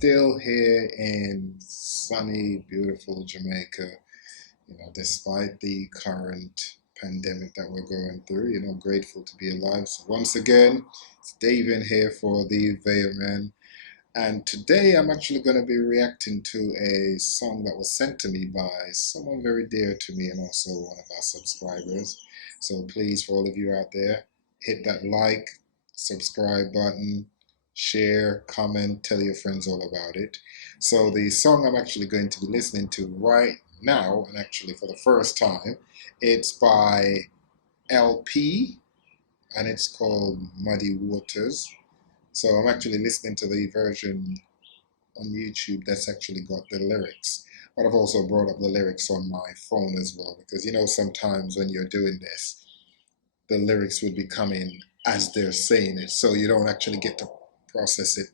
still here in sunny, beautiful Jamaica, despite the current pandemic that we're going through, grateful to be alive. So once again, it's Dave in here for the Man. And today I'm actually going to be reacting to a song that was sent to me by someone very dear to me and also one of our subscribers. So please, for all of you out there, hit that like, subscribe button, share, comment, tell your friends all about it. So the song I'm actually going to be listening to right now, and actually for the first time, it's by LP and it's called Muddy Waters. So I'm actually listening to the version on YouTube that's actually got the lyrics. But I've also brought up the lyrics on my phone as well because sometimes when you're doing this, the lyrics would be coming as they're saying it. So you don't actually get to process it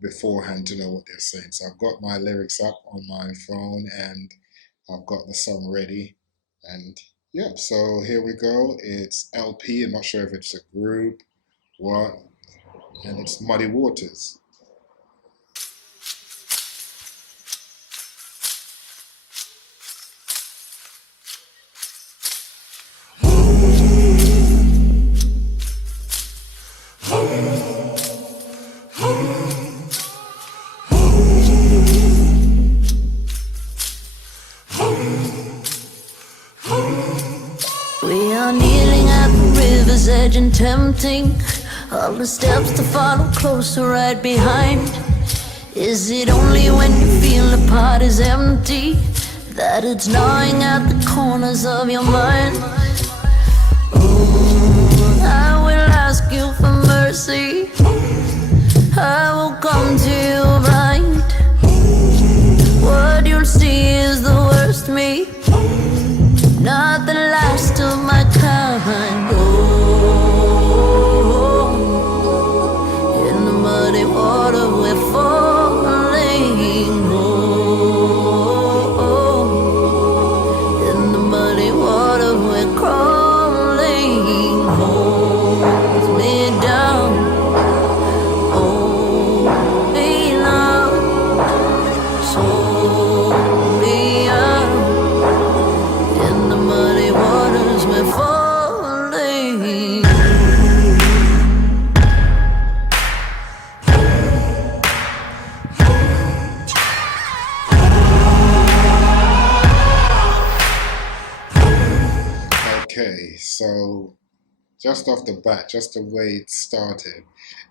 beforehand to know what they're saying. So I've got my lyrics up on my phone and I've got the song ready. And yep, so here we go. It's LP. I'm not sure if it's a group, what, and it's Muddy Waters. We are kneeling at the river's edge and tempting all the steps to follow closer right behind. Is it only when you feel the pot is empty that it's gnawing at the corners of your mind? Oh, I will ask you for mercy. I will come to you blind. What you'll see is the worst me, not the last of my kind. Oh, in the muddy water we're falling. Oh, in the muddy water we're crawling. Hold me down, hold me now, so me up. In the muddy waters we're falling. Okay, so just off the bat, just the way it started,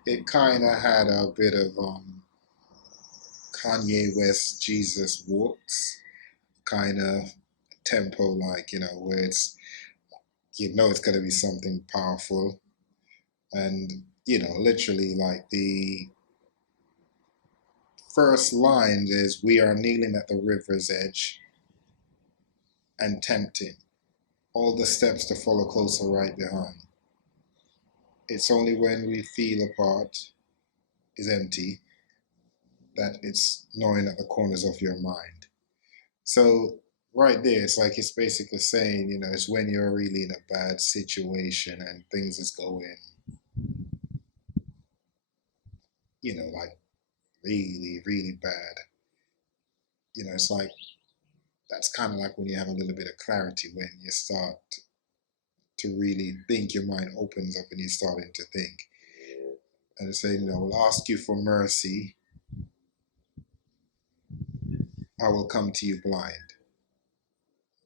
it kind of had a bit of Kanye West Jesus Walks kind of tempo, like, where it's going to be something powerful. And, literally, like the first line is, "We are kneeling at the river's edge and tempting all the steps to follow closer right behind. It's only when we feel a part is empty that it's gnawing at the corners of your mind." So right there, it's like it's basically saying, it's when you're really in a bad situation and things is going, like really, really bad. It's like that's kind of like when you have a little bit of clarity when you start to really think, your mind opens up and you're starting to think. And it's saying, we'll ask you for mercy. I will come to you blind.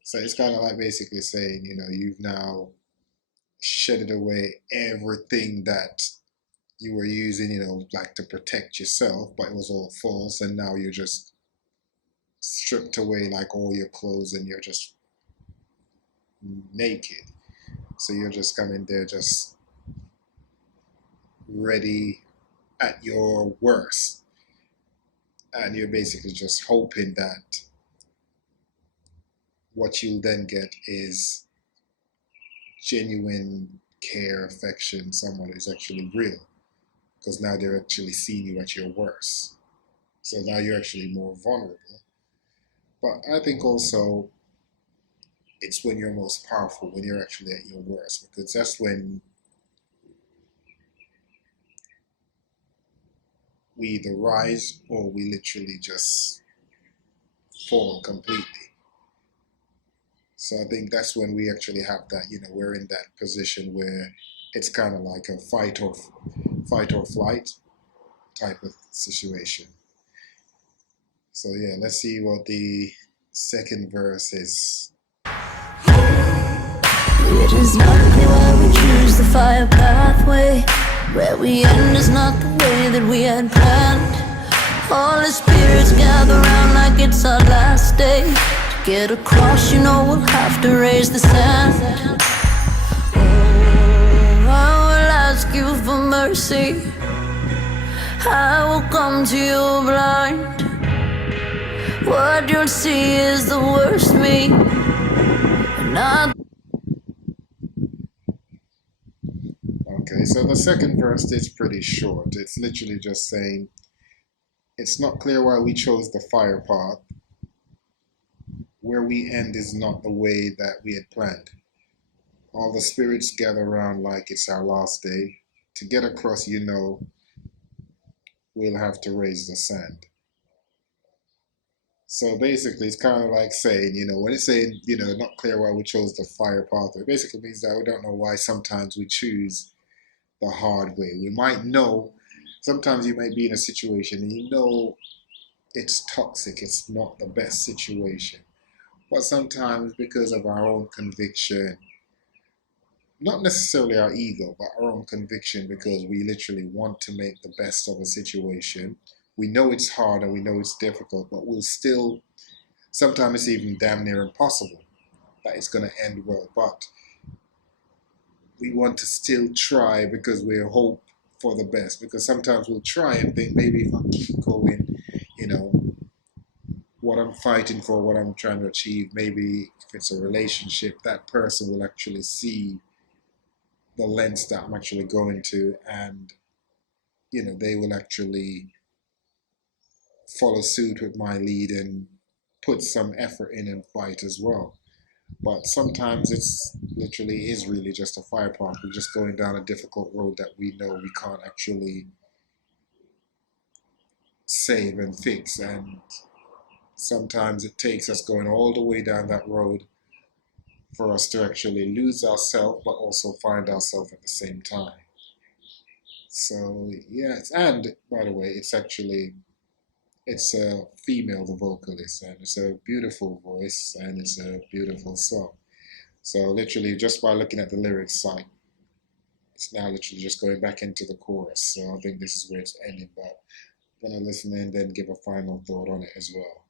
So it's kind of like basically saying, you've now shedded away everything that you were using, like to protect yourself, but it was all false. And now you're just stripped away like all your clothes and you're just naked. So you're just coming there just ready at your worst. And you're basically just hoping that what you'll then get is genuine care, affection, someone who's actually real. Because now they're actually seeing you at your worst. So now you're actually more vulnerable. But I think also it's when you're most powerful, when you're actually at your worst, because that's when we either rise or we literally just fall completely. So I think that's when we actually have that, we're in that position where it's kind of like a fight or flight type of situation. So yeah, let's see what the second verse is. It is not clear why we choose the fire pathway. Where we end is not the way that we had planned. All the spirits gather round like it's our last day. To get across, we'll have to raise the sand. Oh, I will ask you for mercy. I will come to you blind. What you'll see is the worst me, not. Okay, so the second verse is pretty short. It's literally just saying, it's not clear why we chose the fire path. Where we end is not the way that we had planned. All the spirits gather around like it's our last day. To get across, we'll have to raise the sand. So basically, it's kind of like saying, when it's saying, not clear why we chose the fire path, it basically means that we don't know why sometimes we choose the hard way. We might know, sometimes you might be in a situation and it's toxic, it's not the best situation. But sometimes, because of our own conviction, not necessarily our ego, but our own conviction, because we literally want to make the best of a situation. We know it's hard and we know it's difficult, but we'll still, sometimes it's even damn near impossible that it's going to end well. But we want to still try because we hope for the best. Because sometimes we'll try and think, maybe if I keep going, you know, what I'm fighting for, what I'm trying to achieve, maybe if it's a relationship, that person will actually see the lengths that I'm actually going to, and they will actually follow suit with my lead and put some effort in and fight as well. But sometimes it's literally is really just a fire park. We're just going down a difficult road that we know we can't actually save and fix. And sometimes it takes us going all the way down that road for us to actually lose ourselves, but also find ourselves at the same time. So yes, and by the way, it's a female, the vocalist, and it's a beautiful voice and it's a beautiful song. So literally, just by looking at the lyrics side, it's now literally just going back into the chorus. So I think this is where it's ending, but I'm gonna listen and then give a final thought on it as well.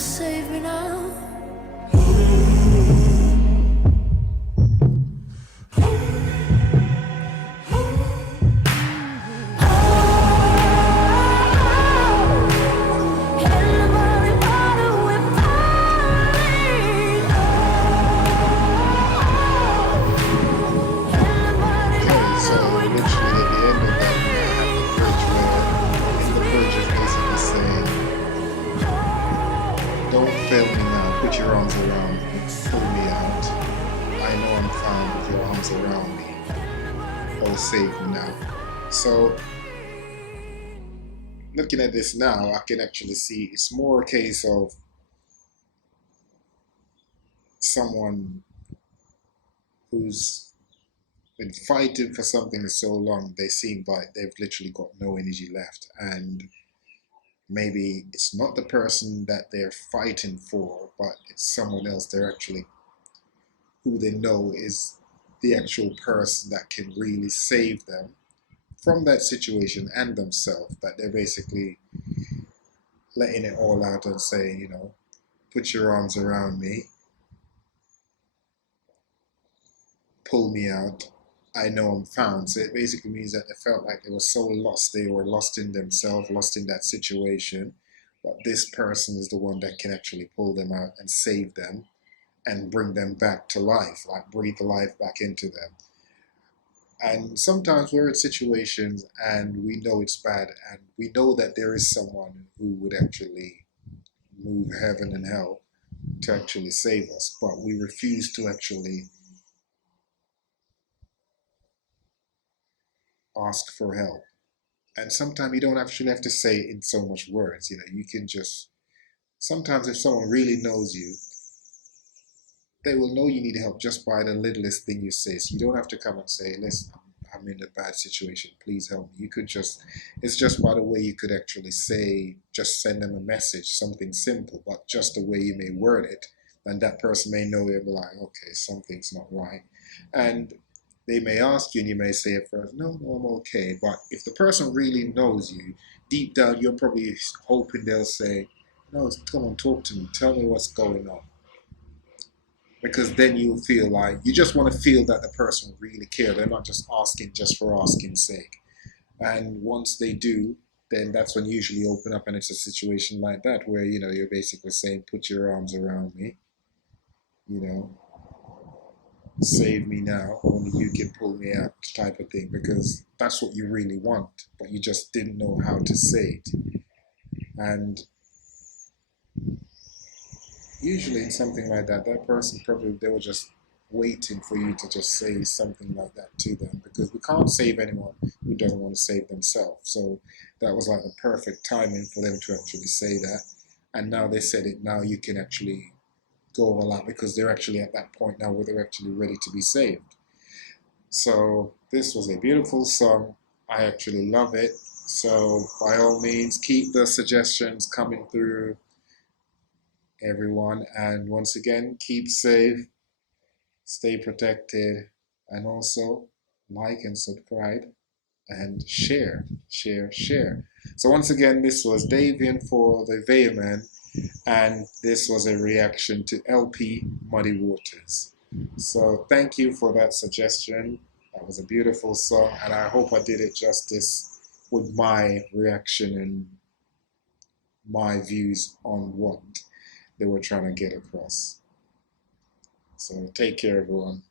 Save me now. Okay, so literally at the end of that, we have the bridge where, in the bridge is basically saying, don't fail me now, put your arms around me, pull me out. I know I'm found with your arms around me. Oh, save me now. So, looking at this now, I can actually see it's more a case of someone who's been fighting for something so long, they seem like they've literally got no energy left. And maybe it's not the person that they're fighting for, but it's someone else they're actually who they know is the actual person that can really save them from that situation and themselves, that they're basically letting it all out and saying, put your arms around me, pull me out. I know I'm found. So it basically means that they felt like they were so lost. They were lost in themselves, lost in that situation. But this person is the one that can actually pull them out and save them and bring them back to life, like breathe the life back into them. And sometimes we're in situations and we know it's bad and we know that there is someone who would actually move heaven and hell to actually save us, but we refuse to actually ask for help. And sometimes you don't actually have to say it in so much words. You can just, sometimes if someone really knows you, they will know you need help just by the littlest thing you say. So you don't have to come and say, listen, I'm in a bad situation, please help me. You could just, it's just by the way you could actually say, just send them a message, something simple, but just the way you may word it. And that person may know, they'll be like, okay, something's not right. And they may ask you and you may say at first, no, no, I'm okay. But if the person really knows you, deep down, you're probably hoping they'll say, no, come on, talk to me. Tell me what's going on. Because then you feel like you just want to feel that the person really cares. They're not just asking just for asking's sake. And once they do, then that's when you usually open up, and it's a situation like that where you're basically saying, "Put your arms around me, you know, save me now. Only you can pull me out," type of thing. Because that's what you really want, but you just didn't know how to say it. And usually in something like that, that person probably they were just waiting for you to just say something like that to them, because we can't save anyone who doesn't want to save themselves. So that was like the perfect timing for them to actually say that. And now they said it, now you can actually go all out because they're actually at that point now where they're actually ready to be saved. So this was a beautiful song. I actually love it. So by all means, keep the suggestions coming through, everyone. And once again, keep safe, stay protected, and also like and subscribe and share, share, share. So once again, this was Davian for the Veilman, and this was a reaction to LP Muddy Waters. So thank you for that suggestion. That was a beautiful song, and I hope I did it justice with my reaction and my views on what they were trying to get across. So take care, everyone.